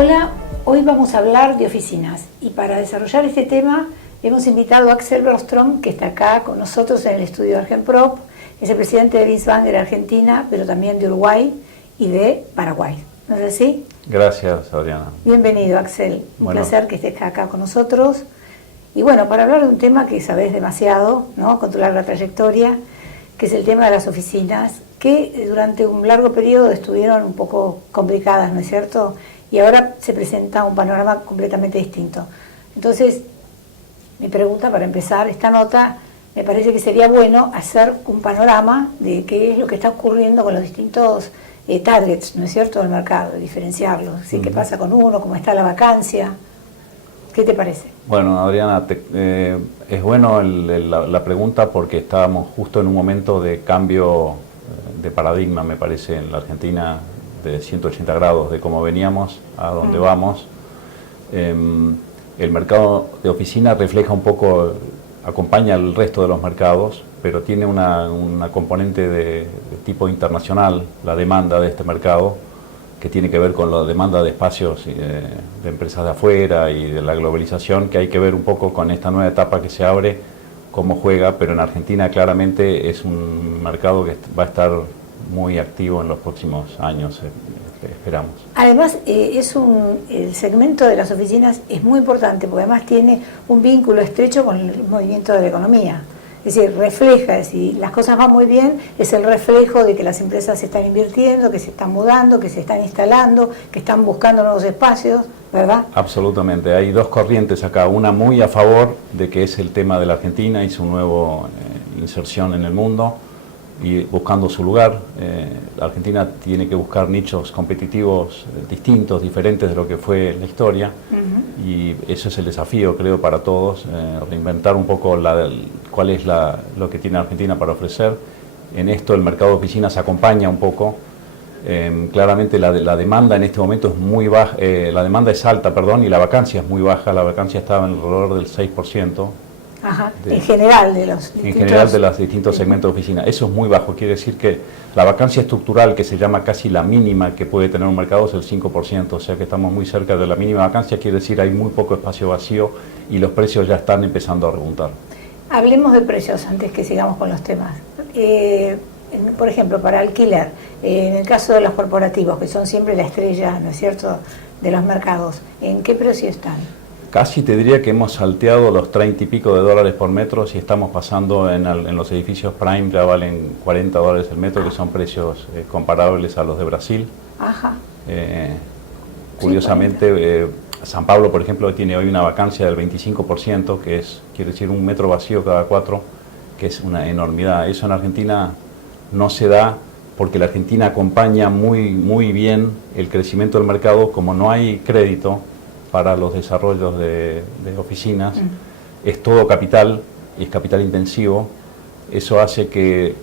Hola, hoy vamos a hablar de oficinas y para desarrollar este tema hemos invitado a Axel Bergström, que está acá con nosotros en el estudio de Argenprop. Es el presidente de Binsbank de Argentina, pero también de Uruguay y de Paraguay. ¿No es así? Gracias, Adriana. Bienvenido, Axel. Un placer que estés acá con nosotros. Y bueno, para hablar de un tema que sabés demasiado, ¿no? Con tu larga trayectoria, que es el tema de las oficinas, que durante un largo periodo estuvieron un poco complicadas, ¿no es cierto? Y ahora se presenta un panorama completamente distinto. Entonces, mi pregunta para empezar esta nota, me parece que sería bueno hacer un panorama de qué es lo que está ocurriendo con los distintos targets, ¿no es cierto?, del mercado, diferenciarlos. ¿Sí? ¿Qué pasa con uno? ¿Cómo está la vacancia? ¿Qué te parece? Bueno, Adriana, es bueno la pregunta porque estábamos justo en un momento de cambio de paradigma, me parece, en la Argentina, de 180 grados de cómo veníamos a dónde vamos. El mercado de oficina refleja un poco, acompaña al resto de los mercados, pero tiene una componente de tipo internacional, la demanda de este mercado, que tiene que ver con la demanda de espacios de empresas de afuera y de la globalización, que hay que ver un poco con esta nueva etapa que se abre, cómo juega, pero en Argentina claramente es un mercado que va a estar muy activo en los próximos años, esperamos. Además, el segmento de las oficinas es muy importante, porque además tiene un vínculo estrecho con el movimiento de la economía. Es decir, refleja, si las cosas van muy bien, es el reflejo de que las empresas se están invirtiendo, que se están mudando, que se están instalando, que están buscando nuevos espacios, ¿verdad? Absolutamente, hay dos corrientes acá, una muy a favor de que es el tema de la Argentina y su nueva inserción en el mundo y buscando su lugar. La Argentina tiene que buscar nichos competitivos distintos, diferentes de lo que fue la historia, y eso es el desafío, creo, para todos, reinventar un poco cuál es lo que tiene Argentina para ofrecer. En esto el mercado de oficinas acompaña un poco. Claramente la demanda en este momento es muy baja, la demanda es alta, perdón, y la vacancia es muy baja. La vacancia estaba en alrededor del 6%. Ajá, en general de los distintos segmentos de oficina. Eso es muy bajo, quiere decir que la vacancia estructural, que se llama casi la mínima que puede tener un mercado, es el 5%, o sea que estamos muy cerca de la mínima vacancia, quiere decir hay muy poco espacio vacío y los precios ya están empezando a repuntar. Hablemos de precios antes que sigamos con los temas. Por ejemplo, para alquiler, en el caso de los corporativos, que son siempre la estrella, ¿no es cierto?, de los mercados, ¿en qué precio están? Casi te diría que hemos salteado los 30 y pico de dólares por metro, si estamos pasando en los edificios Prime, ya valen 40 dólares el metro, que son precios comparables a los de Brasil. Ajá. Curiosamente, San Pablo, por ejemplo, tiene hoy una vacancia del 25%, que quiere decir un metro vacío cada 4, que es una enormidad. Eso en Argentina no se da porque la Argentina acompaña muy bien el crecimiento del mercado, como no hay crédito para los desarrollos de oficinas, es todo capital y es capital intensivo. Eso hace que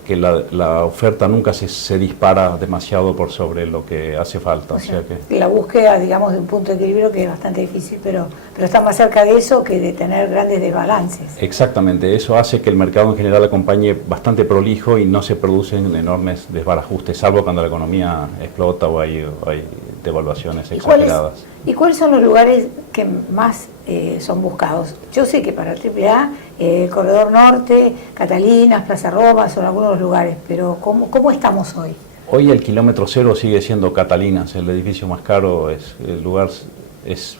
la oferta nunca se dispara demasiado por sobre lo que hace falta. O sea que la búsqueda, digamos, de un punto de equilibrio que es bastante difícil, pero está más cerca de eso que de tener grandes desbalances. Exactamente, eso hace que el mercado en general acompañe bastante prolijo y no se producen enormes desbarajustes, salvo cuando la economía explota o hay devaluaciones exageradas. ¿Y cuáles son los lugares que más son buscados? Yo sé que para AAA, el Corredor Norte, Catalinas, Plaza Roma son algunos de los lugares, pero ¿cómo estamos hoy? Hoy el kilómetro cero sigue siendo Catalinas, el edificio más caro, el lugar es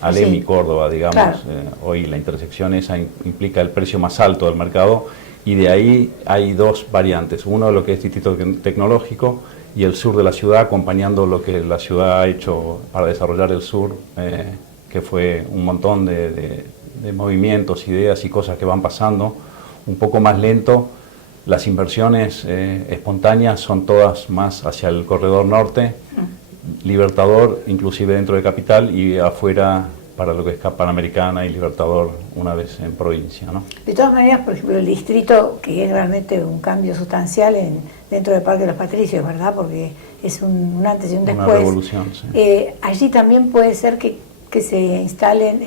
Alem y Córdoba, digamos. Claro. Hoy la intersección esa implica el precio más alto del mercado y de ahí hay dos variantes. Uno, lo que es Distrito Tecnológico, y el sur de la ciudad, acompañando lo que la ciudad ha hecho para desarrollar el sur, que fue un montón de movimientos, ideas y cosas que van pasando, un poco más lento. Las inversiones espontáneas son todas más hacia el corredor norte, Libertador, inclusive dentro de Capital, y afuera para lo que es Panamericana y Libertador una vez en provincia, ¿no? De todas maneras, por ejemplo, el distrito, que es realmente un cambio sustancial dentro del Parque de los Patricios, ¿verdad? Porque es un antes y un después. Una revolución, sí. Allí también puede ser que se instalen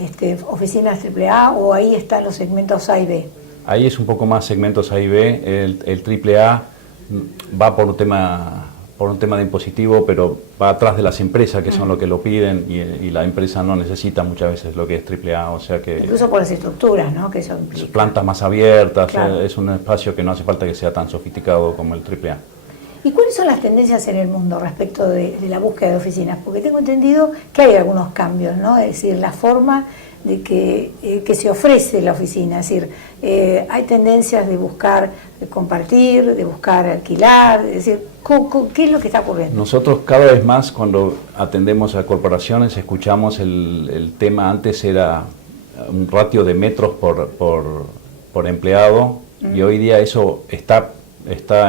oficinas AAA, o ahí están los segmentos A y B. Ahí es un poco más segmentos A y B. El AAA va por un tema por un tema de impositivo, pero va atrás de las empresas que son lo que lo piden y la empresa no necesita muchas veces lo que es AAA, o sea que... Incluso por las estructuras, ¿no? Que eso implica. Plantas más abiertas, claro. Es un espacio que no hace falta que sea tan sofisticado como el AAA. ¿Y cuáles son las tendencias en el mundo respecto de la búsqueda de oficinas? Porque tengo entendido que hay algunos cambios, ¿no? Es decir, la forma de que se ofrece la oficina, es decir, hay tendencias de buscar compartir, de buscar alquilar, es decir, ¿qué es lo que está ocurriendo? Nosotros cada vez más cuando atendemos a corporaciones escuchamos el tema, antes era un ratio de metros por empleado y hoy día eso está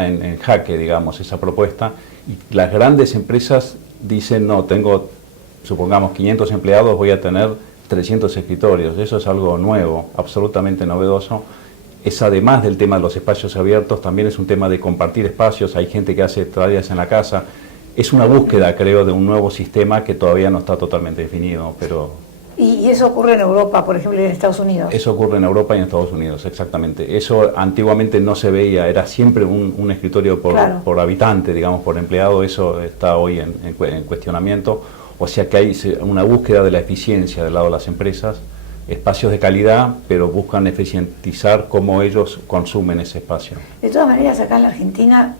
en jaque, digamos, esa propuesta, y las grandes empresas dicen, no, tengo, supongamos, 500 empleados, voy a tener 300 escritorios. Eso es algo nuevo, absolutamente novedoso. Es además del tema de los espacios abiertos, también es un tema de compartir espacios, hay gente que hace tareas en la casa. Es una búsqueda, creo, de un nuevo sistema que todavía no está totalmente definido, pero... ¿Y eso ocurre en Europa, por ejemplo, y en Estados Unidos? Eso ocurre en Europa y en Estados Unidos, exactamente. Eso antiguamente no se veía, era siempre un escritorio por habitante, digamos, por empleado. Eso está hoy en cuestionamiento. O sea que hay una búsqueda de la eficiencia del lado de las empresas, espacios de calidad, pero buscan eficientizar cómo ellos consumen ese espacio. De todas maneras, acá en la Argentina,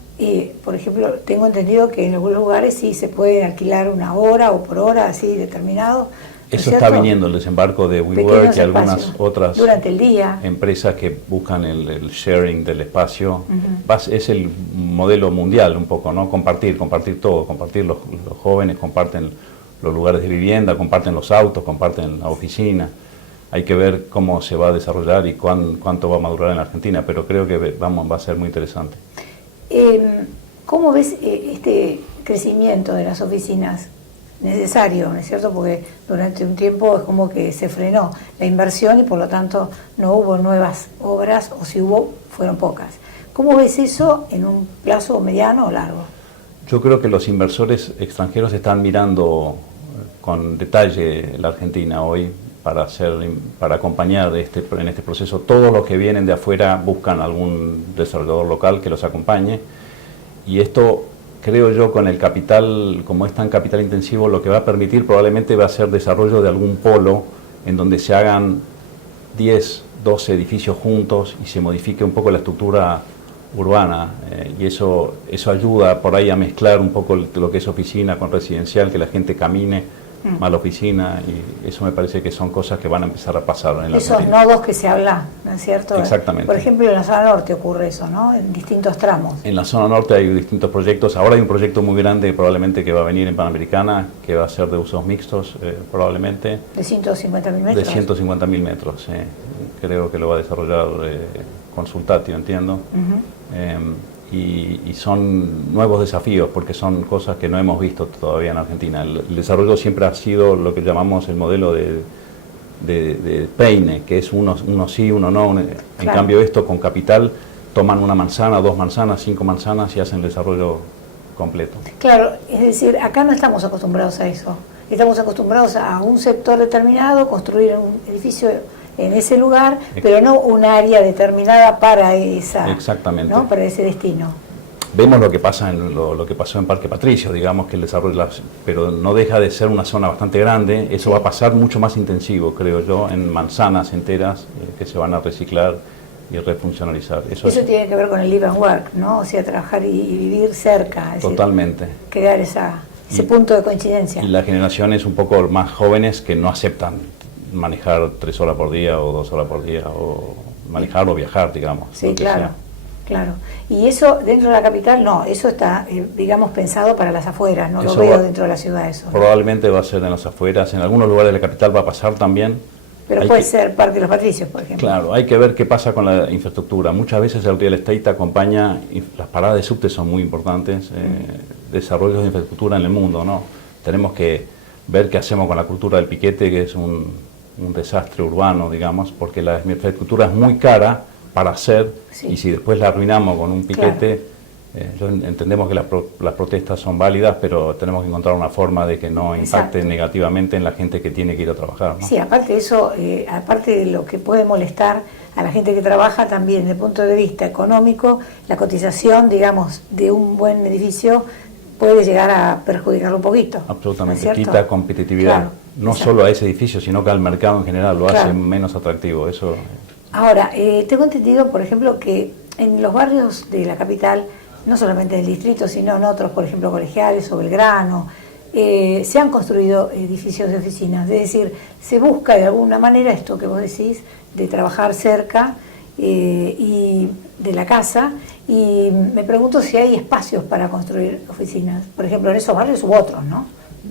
por ejemplo, tengo entendido que en algunos lugares sí se puede alquilar una hora o por hora, así determinado. Eso está viniendo, el desembarco de WeWork y algunas otras durante el día. Empresas que buscan el sharing del espacio. Es el modelo mundial un poco, ¿no? Compartir todo, compartir los jóvenes, comparten los lugares de vivienda, comparten los autos, comparten la oficina. Hay que ver cómo se va a desarrollar y cuánto va a madurar en la Argentina, pero creo que va a ser muy interesante. ¿Cómo ves este crecimiento de las oficinas? Necesario, ¿no es cierto? Porque durante un tiempo es como que se frenó la inversión y por lo tanto no hubo nuevas obras, o si hubo, fueron pocas. ¿Cómo ves eso en un plazo mediano o largo? Yo creo que los inversores extranjeros están mirando con detalle la Argentina hoy para acompañar en este proceso. Todos los que vienen de afuera buscan algún desarrollador local que los acompañe, y esto, creo yo, con el capital, como es tan capital intensivo, lo que va a permitir probablemente va a ser desarrollo de algún polo en donde se hagan 10, 12 edificios juntos y se modifique un poco la estructura urbana, y eso ayuda por ahí a mezclar un poco lo que es oficina con residencial, que la gente camine más la oficina, y eso me parece que son cosas que van a empezar a pasar en la Esos nodos que se habla, ¿no es cierto? Exactamente. Por ejemplo, en la zona norte ocurre eso, ¿no? En distintos tramos. En la zona norte hay distintos proyectos. Ahora hay un proyecto muy grande probablemente que va a venir en Panamericana, que va a ser de usos mixtos, probablemente. ¿De 150.000 metros? De 150.000 metros, creo que lo va a desarrollar Consultatio, entiendo. Y son nuevos desafíos porque son cosas que no hemos visto todavía en Argentina. El desarrollo siempre ha sido lo que llamamos el modelo de peine, que es uno sí, uno no. En cambio esto con capital toman una manzana, 2 manzanas, 5 manzanas y hacen el desarrollo completo. Claro, es decir, acá no estamos acostumbrados a eso. Estamos acostumbrados a un sector determinado, construir un edificio en ese lugar, pero no un área determinada para Exactamente, ¿no? Para ese destino. Vemos lo que pasa lo que pasó en Parque Patricio, digamos que el desarrollo, pero no deja de ser una zona bastante grande. Eso va a pasar mucho más intensivo, creo yo, en manzanas enteras que se van a reciclar y refuncionalizar. Eso tiene que ver con el live and work, ¿no? O sea, trabajar y vivir cerca. Totalmente. Crear ese punto de coincidencia. Y las generaciones un poco más jóvenes que no aceptan manejar 3 horas por día o 2 horas por día, o manejar o viajar, digamos. Sí, claro. Y eso dentro de la capital, no, eso está, digamos, pensado para las afueras, no lo veo dentro de la ciudad eso. Probablemente va a ser en las afueras, en algunos lugares de la capital va a pasar también. Pero puede ser Parque de los Patricios, por ejemplo. Claro, hay que ver qué pasa con la infraestructura. Muchas veces el real estate acompaña, las paradas de subte son muy importantes, desarrollos de infraestructura en el mundo, ¿no? Tenemos que ver qué hacemos con la cultura del piquete, que es un desastre urbano, digamos, porque la infraestructura es muy cara para hacer, y si después la arruinamos con un piquete, entendemos que las protestas son válidas, pero tenemos que encontrar una forma de que no impacte negativamente en la gente que tiene que ir a trabajar, ¿no? Sí, aparte de eso, aparte de lo que puede molestar a la gente que trabaja, también desde el punto de vista económico, la cotización, digamos, de un buen edificio puede llegar a perjudicarlo un poquito. Absolutamente, ¿no es cierto? quita competitividad, Claro, no exacto. solo a ese edificio, sino que al mercado en general, lo Claro. hace menos atractivo. Eso. Ahora, tengo entendido, por ejemplo, que en los barrios de la capital, no solamente del distrito, sino en otros, por ejemplo, Colegiales o Belgrano, se han construido edificios de oficinas. Es decir, se busca de alguna manera esto que vos decís, de trabajar cerca y de la casa, y me pregunto si hay espacios para construir oficinas, por ejemplo, en esos barrios u otros, ¿no?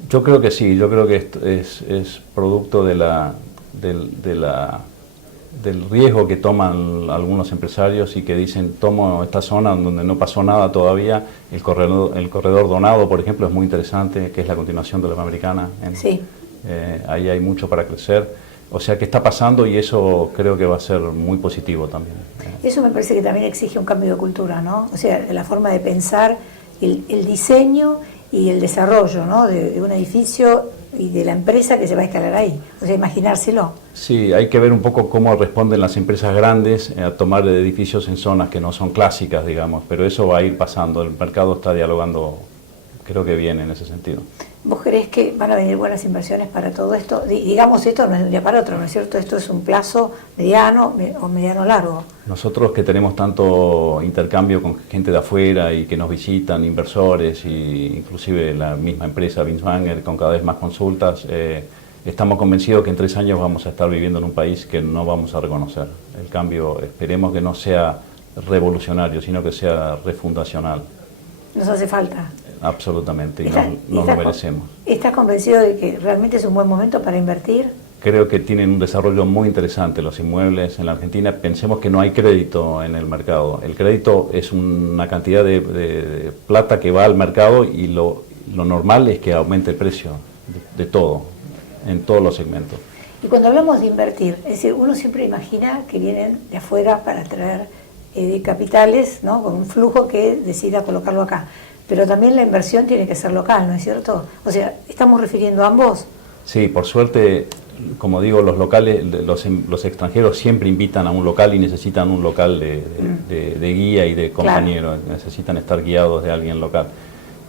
Yo creo que sí, yo creo que es producto del riesgo que toman algunos empresarios y que dicen, tomo esta zona donde no pasó nada todavía. El corredor Donado, por ejemplo, es muy interesante, que es la continuación de la Panamericana. Sí. Ahí hay mucho para crecer. O sea que está pasando y eso creo que va a ser muy positivo también. Eso me parece que también exige un cambio de cultura, ¿no? O sea, la forma de pensar, el diseño y el desarrollo, ¿no? De un edificio y de la empresa que se va a instalar ahí. O sea, imaginárselo. Sí, hay que ver un poco cómo responden las empresas grandes a tomar edificios en zonas que no son clásicas, digamos, pero eso va a ir pasando. El mercado está dialogando, creo que bien en ese sentido. ¿Vos creés que van a venir buenas inversiones para todo esto? Digamos, esto no es de un día para otro, ¿no es cierto? Esto es un plazo mediano o mediano largo. Nosotros que tenemos tanto intercambio con gente de afuera y que nos visitan, inversores e inclusive la misma empresa Binswanger con cada vez más consultas, estamos convencidos que en 3 años vamos a estar viviendo en un país que no vamos a reconocer. El cambio, esperemos que no sea revolucionario, sino que sea refundacional. Nos hace falta. Absolutamente, y nos lo merecemos. ¿Estás convencido de que realmente es un buen momento para invertir? Creo que tienen un desarrollo muy interesante los inmuebles en la Argentina. Pensemos que no hay crédito en el mercado. El crédito es una cantidad de plata que va al mercado y lo normal es que aumente el precio de todo, en todos los segmentos. Y cuando hablamos de invertir, es decir, uno siempre imagina que vienen de afuera para traer capitales, ¿no? Con un flujo que decida colocarlo acá. Pero también la inversión tiene que ser local, ¿no es cierto? O sea, ¿estamos refiriendo a ambos? Sí, por suerte, como digo, los locales, los extranjeros siempre invitan a un local y necesitan un local de guía y de compañero. Claro. Necesitan estar guiados de alguien local.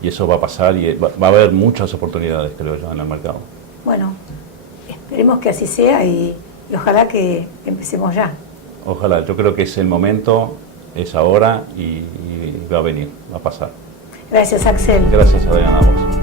Y eso va a pasar y va a haber muchas oportunidades, creo yo, en el mercado. Bueno, esperemos que así sea y ojalá que empecemos ya. Ojalá, yo creo que es el momento, es ahora y va a venir, va a pasar. Gracias, Axel. Gracias, Adriana, a vos.